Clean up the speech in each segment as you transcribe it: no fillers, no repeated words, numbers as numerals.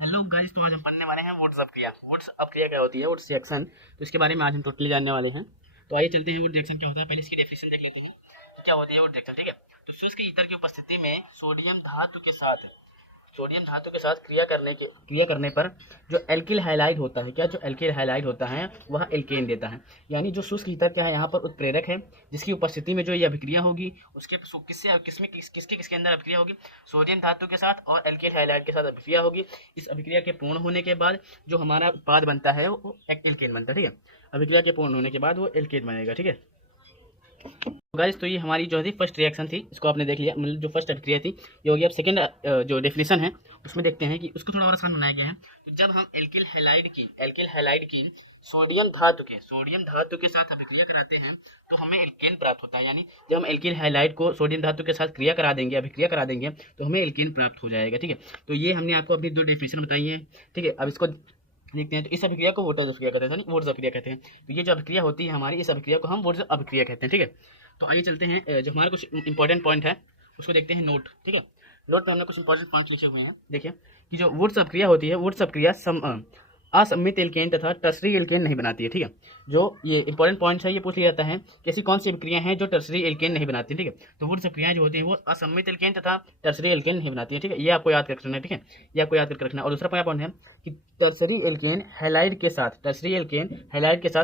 Hello guys, तो आज हम पढ़ने वाले हैं व्हाट्सअप क्रिया। व्हाट्सअप क्रिया क्या होती है, व्हाट्स रिएक्शन, तो इसके बारे में आज हम टोटली जानने वाले हैं। तो आइए चलते हैं व्हाट रिएक्शन क्या होता है। पहले इसकी डेफिनेशन देख लेते हैं कि क्या होती है व्हाट रिएक्शन। ठीक है, तो शुष्क ईथर की उपस्थिति में सोडियम धातु के साथ क्रिया करने पर जो एल्किल हाइलाइड होता है, जो एल्किल हाइलाइड होता है वह एल्केन देता है। यानी जो शुष्क ईथर क्या है, यहाँ पर उत्प्रेरक है जिसकी उपस्थिति में जो ये अभिक्रिया होगी उसके किसके अंदर अभिक्रिया होगी, सोडियम धातु के साथ और एल्किल हाइलाइड के साथ अभिक्रिया होगी। इस अभिक्रिया के पूर्ण होने के बाद जो हमारा उत्पाद बनता है वो एल्केन बनता है। ठीक है, अभिक्रिया के पूर्ण होने के बाद वो एल्केन बनेगा। ठीक है गाइस, तो ये हमारी जो थी फर्स्ट रिएक्शन थी, इसको आपने देख लिया, मतलब जो फर्स्ट अभिक्रिया थी ये हो गई। अब सेकंड जो डेफिनेशन है उसमें देखते हैं कि उसको थोड़ा और आसान बनाया गया है। तो जब हम एल्किल हैलाइड की सोडियम धातु के साथ अभिक्रिया कराते हैं तो हमें एल्केन प्राप्त होता है। यानी जब हम एल्किल हैलाइड को सोडियम धातु के साथ अभिक्रिया करा देंगे तो हमें एल्केन प्राप्त हो जाएगा। ठीक है, तो ये हमने आपको अपनी दो डेफिनेशन बताई है। ठीक है, अब इसको देखते हैं। तो इस अभिक्रिया को वोटर्स अभिक्रिया कहते हैं, वोट्स अभिक्रिया कहते हैं। तो ये जो अभिक्रिया होती है हमारी, इस अभिक्रिया को हम वोट्स अभिक्रिया कहते हैं। ठीक है, तो आइए चलते हैं, जो हमारे कुछ इंपॉर्टेंट पॉइंट है उसको देखते हैं। नोट, ठीक है, नोट पे हमने कुछ इंपॉर्टेंट पॉइंट लिखे हुए हैं। देखिए कि जो वुड्स अभिक्रिया होती है, वुड्स अभिक्रिया असम्मित एल्केन तथा टर्सरी एल्केन नहीं बनाती है। ठीक है, जो ये इंपॉर्टेंट पॉइंट्स है ये पूछ लिया जाता है कि ऐसी कौन सी अभिक्रिया हैं जो टर्सरी एल्केन नहीं बनाती। ठीक है, तो वुड्स अभिक्रियाएं जो होती हैं वो असम्मित एल्केन तथा टर्सरी एल्केन नहीं बनाती है। ठीक है, ये आपको याद करके रखना है। ठीक है, ये आपको याद करके रखना है। और दूसरा पॉइंट है कि टर्सरी एल्केन हैलाइड के साथ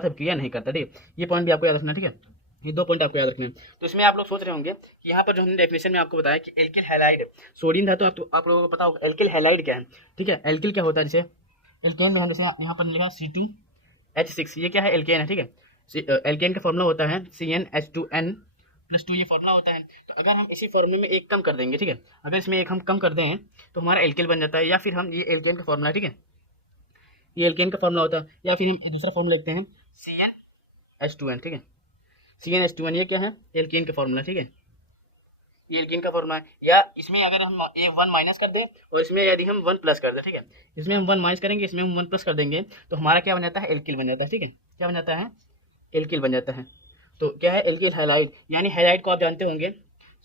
अभिक्रिया नहीं करता। ठीक है, ये पॉइंट भी आपको याद रखना है। ठीक है, ये दो पॉइंट आपको याद रखने हैं। तो इसमें आप लोग सोच रहे होंगे कि यहाँ पर जो हमने डेफिनेशन में आपको बताया कि एल्किल हैलाइड सोडियम धातु, आप लोगों को पता होगा एल्किल हैलाइड क्या है। ठीक है, एल्किल क्या होता है, जैसे एल्केन में हम जैसे यहाँ पर लिखा C2H6, ये क्या है, एल्केन है। ठीक है, एल्केन का फॉर्मूला होता है CnH2n+2, ये फॉर्मूला होता है। तो अगर हम इसी फॉर्मूले में एक कम कर देंगे, ठीक है, अगर इसमें एक हम कम कर दें तो हमारा एल्किल बन जाता है। या फिर हम ये एल्केन का फॉर्मूला, ठीक है, ये एल्केन का फॉर्मूला होता है। या फिर हम दूसरा फॉर्मूला लिखते हैं CnH2n। ठीक है, CnH2n ये क्या है, एल्केन का फॉर्मूला। ठीक है, ये एल्केन का फॉर्मूला है। या इसमें अगर हम ए 1 माइनस कर दें और इसमें यदि हम 1 प्लस कर दें, ठीक है, इसमें हम 1 माइनस करेंगे, इसमें हम 1 प्लस कर देंगे तो हमारा क्या बन जाता है, एल्किल बन जाता है। ठीक है, क्या बन जाता है, एल्किल बन जाता है। तो क्या है, एल्किल हैलाइड। यानी हैलाइड को आप जानते होंगे,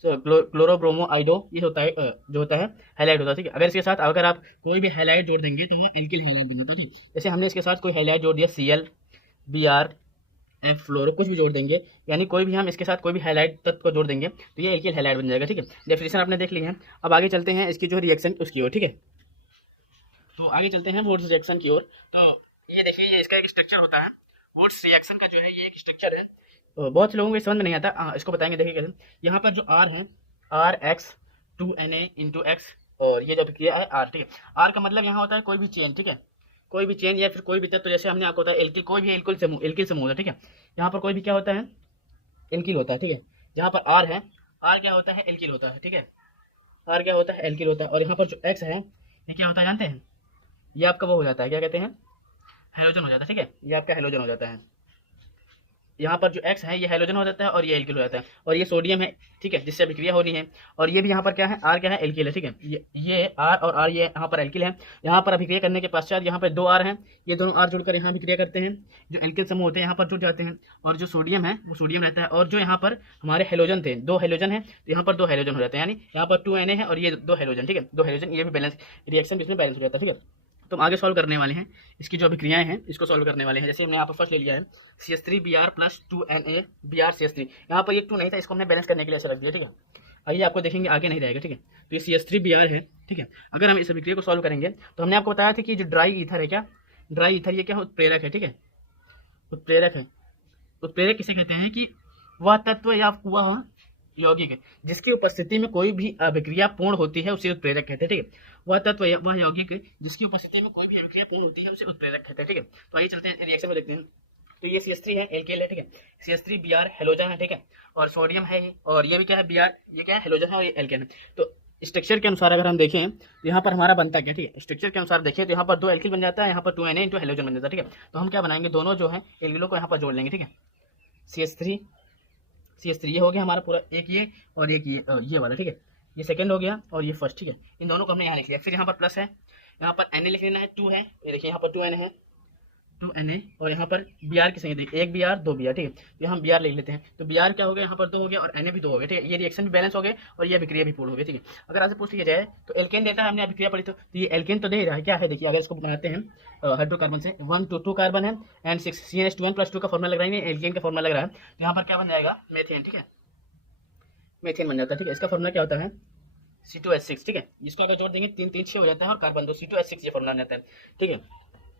क्लोरोब्रोमो आइडो, ये होता है जो होता है हैलाइड होता है। ठीक है, अगर इसके साथ अगर आप कोई भी हैलाइड जोड़ देंगे तो वो एल्किल हैलाइड बन जाता है। ठीक, जैसे हमने इसके साथ कोई हैलाइड जोड़ दिया, Cl, Br, F फ्लोरो, कुछ भी जोड़ देंगे, यानी कोई भी हम इसके साथ कोई भी हाइलाइट तत्व को जोड़ देंगे तो ये एल्किल हाइलाइट बन जाएगा। ठीक है, डेफिनेशन आपने देख ली है। अब आगे चलते हैं इसकी जो रिएक्शन उसकी ओर। ठीक है, तो आगे चलते हैं वोट्स रिएक्शन की ओर। तो ये देखिए, इसका एक स्ट्रक्चर होता है। वोट्स रिएक्शन का जो है ये एक स्ट्रक्चर है। तो बहुत से लोगों को समझ में नहीं आता, इसको बताएंगे। देखिए कैसे, यहाँ पर जो R है, RX2Na×X, और ये जो प्रक्रिया है R। ठीक है, R का मतलब यहाँ होता है कोई भी चेन। ठीक है, कोई भी चेन या फिर कोई भी तत्व, तो जैसे हमने आपको बताया एल्किल, कोई भी एल्किल समूह है। ठीक है, यहाँ पर कोई भी क्या होता है, एल्किल होता है। ठीक है, जहाँ पर R है, R क्या होता है, एल्किल होता है। ठीक है, R क्या होता है, एल्किल होता है। और यहाँ पर जो X है ये क्या होता है जानते हैं, ये आपका वो हो जाता है, क्या कहते हैं, हेलोजन हो जाता है। ठीक है, ये आपका हेलोजन हो जाता है। यहाँ पर जो X है ये हेलोजन हो जाता है और ये एल्किल हो जाता है। और ये सोडियम है, ठीक है, जिससे अभिक्रिया हो रही है। और ये भी यहाँ पर क्या है, R क्या है, एल्किल है। ठीक है, ये R और R ये यहाँ पर एल्किल है। यहाँ पर अभिक्रिया करने के पश्चात यहाँ पर दो R हैं, ये दोनों R जुड़कर यहाँ अभिक्रिया करते हैं, जो एल्किल समूह होते हैं यहाँ पर जुड़ जाते हैं। और जो सोडियम है वो सोडियम रहता है। और जो यहाँ पर हमारे हेलोजन थे, दो हेलोजन है, तो यहाँ पर दो हेलोजन हो जाते हैं। यानी यहाँ पर 2Na है और ये दो हेलोजन। ठीक है, दो हेलोजन, ये भी बैलेंस, रिएक्शन भी इसमें बैलेंस हो जाता है। ठीक है, तो हम आगे सॉल्व करने वाले हैं इसकी जो अभिक्रियाएं हैं, इसको सॉल्व करने वाले हैं। जैसे हमने यहाँ पर फर्स्ट ले लिया है CH3Br+2Na, यहाँ पर ये 2 नहीं था, इसको हमने बैलेंस करने के लिए ऐसे रख दिया। ठीक है, आइए आपको देखेंगे आगे नहीं रहेगा। ठीक है, तो ये CH3Br है। ठीक है, अगर हम इस अभिक्रिया को सॉल्व करेंगे तो हमने आपको बताया था कि जो ड्राई ईथर है, क्या ड्राई ईथर, ये क्या है, उत्प्रेरक है। ठीक है, उत्प्रेरक है। उत्प्रेरक किसे कहते हैं कि वह तत्व या वह यौगिक है जिसकी उपस्थिति में कोई भी अभिक्रिया पूर्ण होती है, उसे उत्प्रेरक कहते हैं। ठीक है, वह तत्व या वह यौगिक जिसकी उपस्थिति में कोई भी अभिक्रिया पूर्ण होती है उसे उत्प्रेरक कहते हैं। ठीक है, तो आइए चलते हैं रिएक्शन में देखते हैं। तो ये CH3 है, एल्केल है। ठीक है, CH3Br हेलोजन है। ठीक है, और सोडियम है, और ये भी क्या है, Br, ये क्या है, हेलोजन है, और ये एल्केन है। तो स्ट्रक्चर के अनुसार अगर हम देखें तो यहाँ पर हमारा बनता क्या, ठीक है, स्ट्रक्चर के अनुसार देखें तो यहाँ पर दो एल्किल बन जाता है, यहाँ पर 2Na हेलोजन बन जाता है। ठीक है, तो हम क्या बनाएंगे, दोनों जो है एल्किलों को यहाँ पर जोड़ लेंगे। ठीक है, CH3 ये हो गया हमारा पूरा, एक ये और एक ये वाला। ठीक है, ये सेकंड हो गया और ये फर्स्ट। ठीक है, इन दोनों को हमने यहाँ लिख लिया। फिर यहाँ पर प्लस है, यहाँ पर Na लिख लेना है, 2 है, ये देखिए यहाँ पर 2Na है, 2Na और यहाँ पर Br की संख्या देखिए, 1 Br 2 Br, ठीक है। तो हम Br लिख लेते हैं, तो Br क्या हो गया यहाँ पर 2 हो गया और Na भी 2 हो गया, ठीक है। ये रिएक्शन भी बैलेंस हो गए और ये अभिक्रिया भी पूर्ण हो गई, ठीक है। अगर आपसे पूछ लिया जाए तो एल्केन देता है, हमने अभिक्रिया पढ़ी तो ये एल्केन तो दे रहा है, क्या है देखिए। अगर इसको बनाते हैं हाइड्रोकार्बन से 1 to 2 कार्बन है एंड 6 CH2n+2 का फॉर्मूला लग रहा है, एल्केन का फॉर्मूला लग रहा है, तो यहाँ पर क्या बन जाएगा मेथेन, ठीक है। मेथेन बन जाता है, ठीक है। इसका फॉर्मूला क्या होता है C2H6, ठीक है। इसको अगर जोड़ देंगे 3 3 6 हो जाता है और कार्बन 2 C2H6 ये फॉर्मूला जाता है, ठीक है।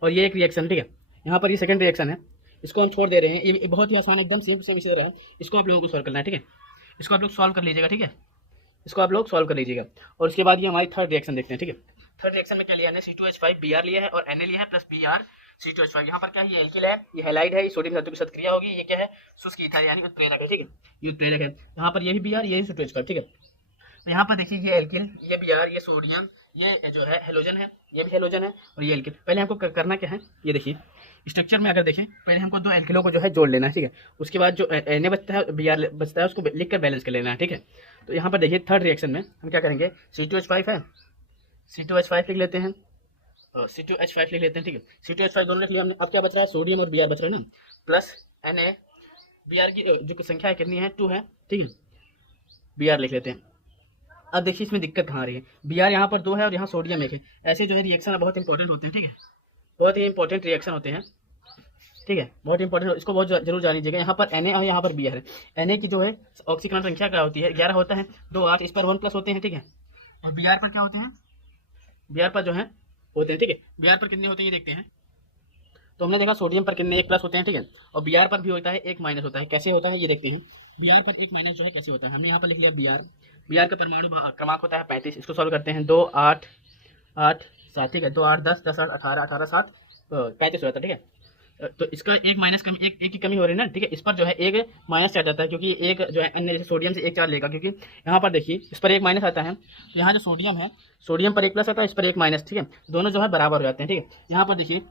और ये एक रिएक्शन, ठीक है। यहाँ पर ये सेकंड रिएक्शन है, इसको हम छोड़ दे रहे हैं। ये बहुत ही आसान, एकदम सेम टू सेम इसी तरह है। इसको आप लोगों को सॉल्व करना है, ठीक है। इसको आप लोग सॉल्व कर लीजिएगा, ठीक है। इसको आप लोग सॉल्व कर लीजिएगा और उसके बाद ये हमारी थर्ड रिएक्शन देखते हैं, ठीक है। थर्ड रिएक्शन में क्या लिया है, C2H5 Br लिया है और Na लिया है प्लस Br C2H5। यहाँ पर क्या है, ये एल्किल है, ये हैलाइड है, ये सोडियम धातु की साथ क्रिया होगी। ये क्या है, शुष्क ईथर यानी उत्प्रेरक है, ठीक है। ये उत्प्रेरक है। यहाँ पर ये भी Br, ये C2H5, ठीक है। तो यहाँ पर देखिए ये एल्किल, ये Br, ये सोडियम, ये जो है हेलोजन है, ये भी हेलोजन है और ये एल्किल। पहले हमको करना क्या है, ये देखिए स्ट्रक्चर में अगर देखें, पहले हमको 2 एल्किलों को जो है जोड़ लेना है, ठीक है। उसके बाद जो Na बचता है, Br बचता है, उसको लिख कर बैलेंस कर लेना है, ठीक है। तो यहाँ पर देखिए थर्ड रिएक्शन में हम क्या करेंगे, C2H5 है, C2H5 लिख लेते हैं, C2H5 लिख लेते हैं, ठीक है। C2H5 दोनों लिख लिया हमने। अब क्या बच रहा है, सोडियम और Br बच रहा है ना, प्लस Na। Br की जो संख्या है कितनी है, 2 है, ठीक है। Br लिख लेते हैं। अब देखिए इसमें दिक्कत कहाँ आ रही है, Br यहाँ पर 2 है और यहाँ सोडियम 1 है। ऐसे जो है रिएक्शन बहुत इंपॉर्टेंट होते हैं, ठीक है। बहुत ही इंपॉर्टेंट रिएक्शन होते हैं, ठीक है। बहुत इंपॉर्टेंट, इसको बहुत जरूर जान लीजिएगा। यहाँ पर Na और यहाँ पर Br है। Na की जो है ऑक्सीकरण संख्या क्या होती है, 11 होता है, 2 8, इस पर 1+ होते हैं, ठीक है। और Br पर क्या होते हैं, Br पर जो है होते हैं, ठीक है। Br पर कितने होते हैं ये देखते हैं। तो हमने देखा सोडियम पर कितने 1+ होते हैं, ठीक है। और Br पर भी होता है 1- होता है। कैसे होता है ये देखते हैं। Br पर 1- जो है कैसे होता है, हमने यहाँ पर लिख लिया Br का परमाणु क्रमांक होता है 35। इसको सॉल्व करते हैं, 2 8 8 7, ठीक है। 2 8 10 10 8 18 18 7 35 हो जाता है, ठीक है। तो इसका एक की कमी हो रही है ना, ठीक है। इस पर जो है एक माइनस चढ़ जाता है, क्योंकि एक जो है अन्य जैसे सोडियम से एक चार्ज लेगा, क्योंकि यहाँ पर देखिए इस पर 1- आता है। तो यहाँ जो सोडियम है, सोडियम पर 1+ आता है, इस पर 1-, ठीक है। दोनों जो है बराबर हो जाते हैं, ठीक है। यहाँ पर देखिए,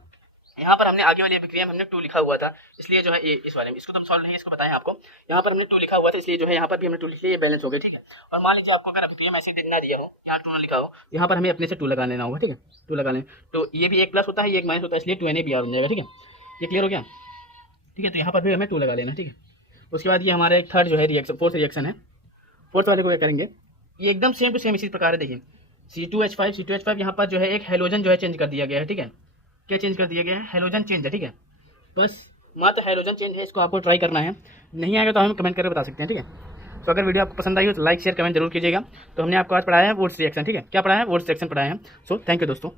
यहाँ पर हमने आगे वाली अभिक्रिया में हमने 2 लिखा हुआ था, इसलिए जो है ये इस वाले में, इसको तो हम सॉल्व नहीं, इसको बताएं आपको। यहाँ पर हमने 2 लिखा हुआ था, इसलिए जो है यहाँ पर भी हमने 2 लिख लिया, ये बैलेंस हो गया, ठीक है। और मान लीजिए आपको अगर अभिक्रिया में ऐसे ना दिया हो, यहाँ 2 ना लिखा हो, यहाँ पर हमें अपने से 2 लगा लेना होगा, ठीक है। 2 लगा लें, तो ये भी 1+ होता है, ये 1- होता है, इसलिए 2Na Br बन जाएगा, ठीक है। ये क्लियर हो गया, ठीक है। तो यहाँ पर भी हमें 2 लगा लेना, ठीक है। उसके बाद ये हमारा एक थर्ड जो है रिएक्शन, फोर्थ रिएक्शन है। फोर्थ वाले को क्या करेंगे, ये एकदम सेम टू सेम इसी प्रकार है। देखिए C2H5 यहाँ पर जो है एक हेलोजन जो है चेंज कर दिया गया है, ठीक है। क्या चेंज कर दिया गया है, हेलोजन चेंज है, ठीक है। बस मात्र हेलोजन चेंज है, इसको आपको ट्राई करना है। नहीं आएगा तो हमें कमेंट करके बता सकते हैं, ठीक है। तो अगर वीडियो आपको पसंद आई हो तो लाइक शेयर कमेंट जरूर कीजिएगा। तो हमने आपको आज पढ़ाया है वुड्स रिएक्शन, ठीक है। क्या पढ़ाया है, वुड्स रिएक्शन पढ़ाया है। सो थैंक यू दोस्तों।